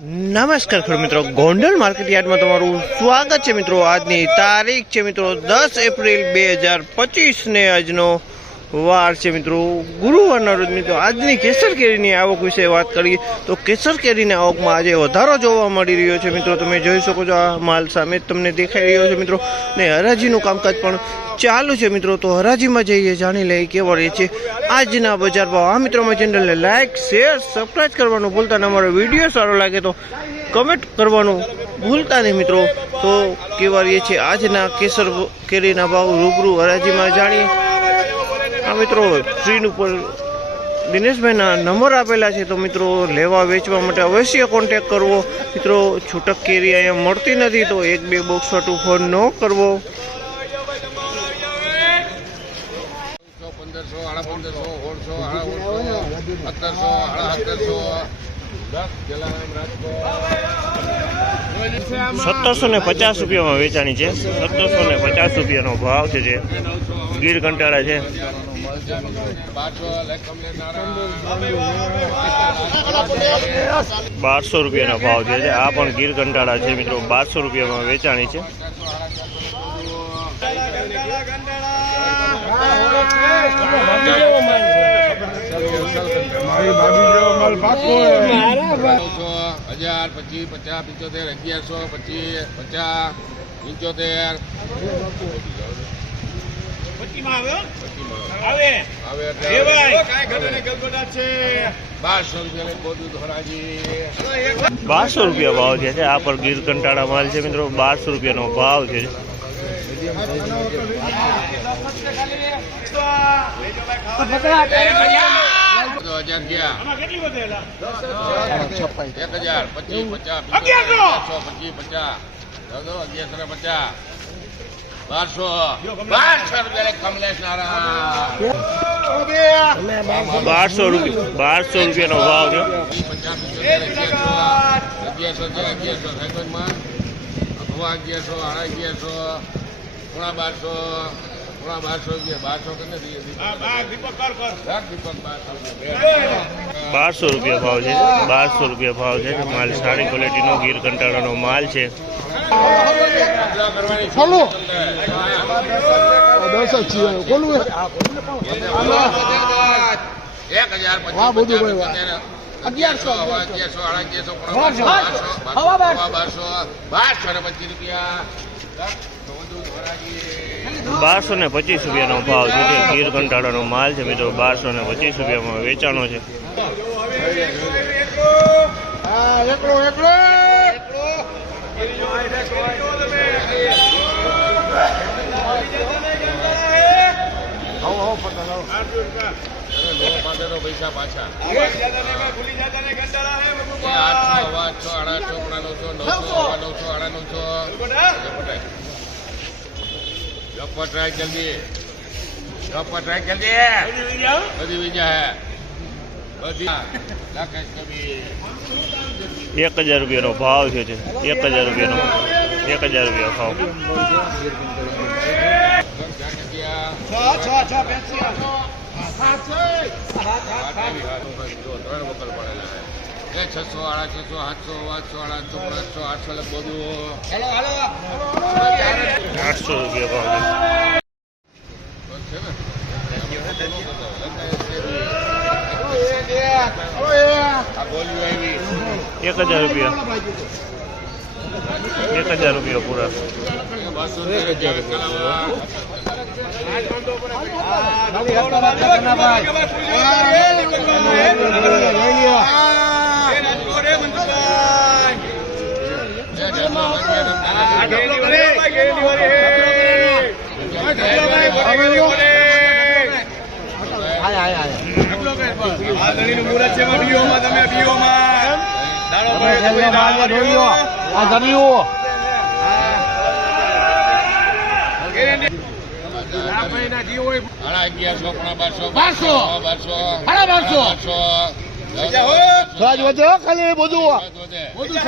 નમસ્કાર ખેડૂત મિત્રો, ગોંડલ માર્કેટ યાર્ડમાં તમારું સ્વાગત છે મિત્રો. આજની તારીખ છે મિત્રો, દસ એપ્રિલ બે હજાર પચીસને આજનો વાર છે મિત્રો. ગુરુવારના રોજ મિત્રો, આજની કેસર કેરીની આવક વિશે વાત કરીએ તો કેસર કેરીની આવકમાં આજે વધારો જોવા મળી રહ્યો છે મિત્રો. તમે જોઈ શકો છો આ માલ સામે તમને દેખાઈ રહ્યો છે મિત્રો. ને હરાજીનું કામકાજ પણ ચાલુ છે મિત્રો. તો હરાજીમાં જઈએ, જાણી લઈએ કેવો રહે છે આજના બજાર ભાવ. આ મિત્રોમાં ચેનલને લાઇક શેર સબસ્ક્રાઈબ કરવાનું ભૂલતા ને. અમારો વીડિયો સારો લાગે તો કમેન્ટ કરવાનું ભૂલતા નહીં મિત્રો. તો કેવા રહીએ છે આજના કેસર કેરીના ભાવ? રૂબરૂ હરાજીમાં જાણીએ. આ મિત્રો સ્ક્રીન ઉપર દિનેશભાઈના નંબર આપેલા છે તો મિત્રો, લેવા વેચવા માટે અવશ્ય કોન્ટેક કરવો. મિત્રો, છૂટક કેરી અહીંયા મળતી નથી તો એક બે બોક્સ વાટું ફોન ન કરવો. પંદરસો, સાડા પંદરસો, સોળસો, સાડા સત્તરસો સાડા સત્તરસો સત્તરસો ને પચાસ રૂપિયામાં વેચાણી છે. સત્તરસો ને પચાસ રૂપિયાનો ભાવ છે જે. ગીર કંટાળા છે. બારસો રૂપિયાનો ભાવ છે આ પણ ગીર કંટાળા છે મિત્રો. બારસો રૂપિયામાં વેચાણી છે. હજાર પચીસ પચાસ પંચોતેર અગિયારસો પચીસ પચાસ પંચોતેર બારસો રૂપિયા ભાવ છે, આ પર ગીર કંટાળા માલ છે મિત્રો, બારસો રૂપિયાનો ભાવ છે. બારસો. બારસો રૂપિયા કમલેશ નારાયણ. બારસો રૂપિયા. બારસો રૂપિયાનો ભાવ છે. પચાસ અગિયારસો અગિયારસો. સાહેબ અગિયારસો સાડા અગિયારસો. પોણા બારસો પોણા બારસો રૂપિયા બારસો કે નથી બારસો રૂપિયા ભાવ છે બારસો રૂપિયા ભાવ છે માલ સારી ક્વોલિટીનો ગીર કંટાળાનો માલ છે. એક હજાર હા, અગિયારસો. અગિયારસો અગિયારસો બારસો બારસો ને પચીસ રૂપિયા. બારસો ને પચીસ રૂપિયાનો ભાવ છે જે ગીર કંટાળાનો માલ છે મિત્રો બારસો ને પચીસ રૂપિયામાં વેચાણો છે પૈસા પાછા આઠસો હવા આઠસો છો આઠસો ગપ્પા ટ્રાય જલ્દી ગપ્પા ટ્રાય જલ્દી બધી રાકેશ કબીર એક હજાર રૂપિયાનો ભાવ છે જે એક હજાર રૂપિયાનો એક હજાર રૂપિયા ભાવ છસો સાડા છસો સાતસો આઠસો આઠસો આઠસો આઠસો લગ બધું આઠસો રૂપિયા એક હજાર રૂપિયા. એક હજાર રૂપિયા પૂરા. બસો તેર હજાર આ જમ્યું સાડા અગિયારસો બારસો બારસો. બારસો બારસો. બારસો સ્વાજ વધે ખાલી બધું બધું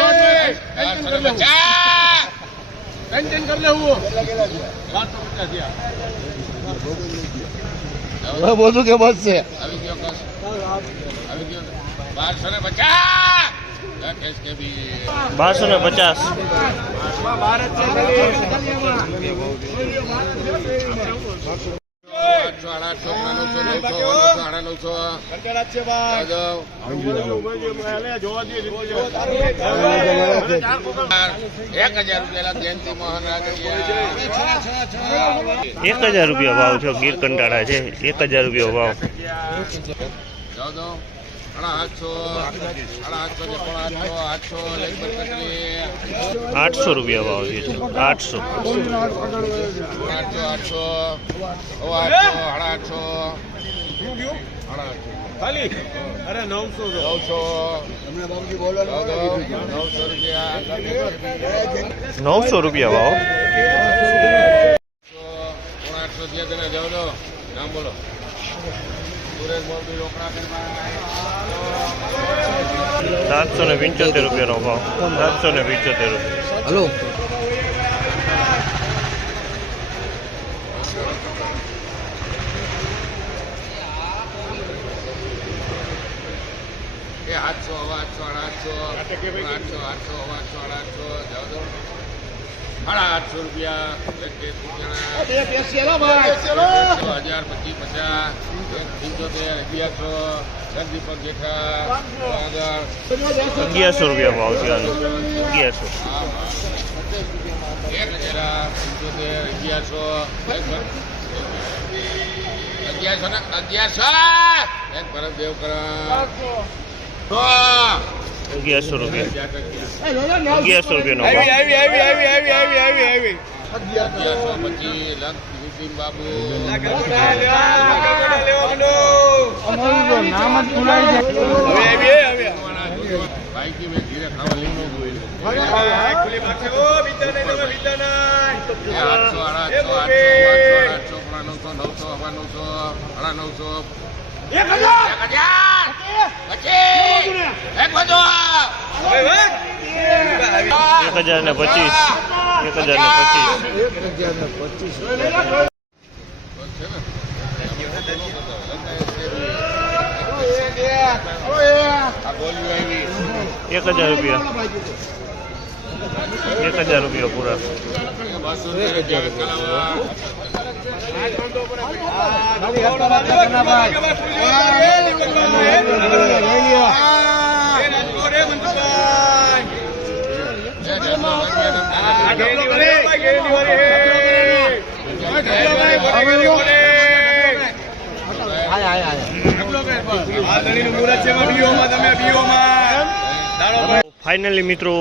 પચાસ હવે બધું કે બસ છે. આવી ગયો કસ આવી ગયો બારસો ને પચાસ. કે બી બારસો ને પચાસ. આઠસો નવસો નવસો સાડા નવસો એક હજાર રૂપિયા જયંતિ મોહન એક હજાર રૂપિયા ભાવ છે ગીર કંટાળા છે એક હજાર રૂપિયા ભાવ ચૌદ સાડા આઠસો રૂપિયા ભાવ છે આઠસો. આઠસો આઠસો ખાલી? અરે નવસો નવસો. નવસો રૂપિયા. નવસો રૂપિયા ભાવ. પોણા આઠસો થયા તને જાઓ દો નામ બોલો. સાતસો ને પંચોતેર રૂપિયાનો ભાવ સાતસો ને પંચોતેર રૂપિયા હલો એ આઠસો આઠસો આઠસો આઠસો આઠસો આઠસો આઠસો જાવ દો સાડા આઠસો રૂપિયા હજાર પચીસ પચાસ એક પંચોતેર અગિયારસો દીપક જેઠા અગિયારસો રૂપિયા ભાવ છે આનો અગિયારસો. એક હજાર પંચોતેર અગિયારસો અગિયારસો ને અગિયારસો! એક ભરત દેવ અગિયારસો રૂપિયા. અગિયારસો રૂપિયાનો ભાવ. આવી આવી આવી આવી આવી આવી આવી અગિયારસો લખ વિપિન બાબુ ભાઈ કે મેં ઘીરે ખાવા લઈ નો ગયો આઠસો આઠસો આઠસો આઠસો પોણા નવસો નવસો હવા નવસો સાડા નવસો એક હજાર! એક બધો એક હજાર ને પચીસ એક હજાર ને પચીસ એક હજાર રૂપિયા એક હજાર રૂપિયા પૂરા. ફાઇનલી મિત્રો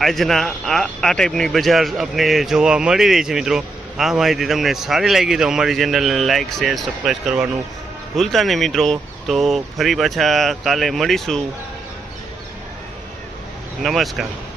આજના આ આ ટાઈપની બજાર આપણે જોવા મળી રહી છે મિત્રો. આ માહિતી તમને સારી લાગી તો અમારી ચેનલને લાઇક શેર સબસ્ક્રાઈબ કરવાનું ભૂલતા નહીં મિત્રો. તો ફરી પાછા કાલે મળીશું. નમસ્કાર.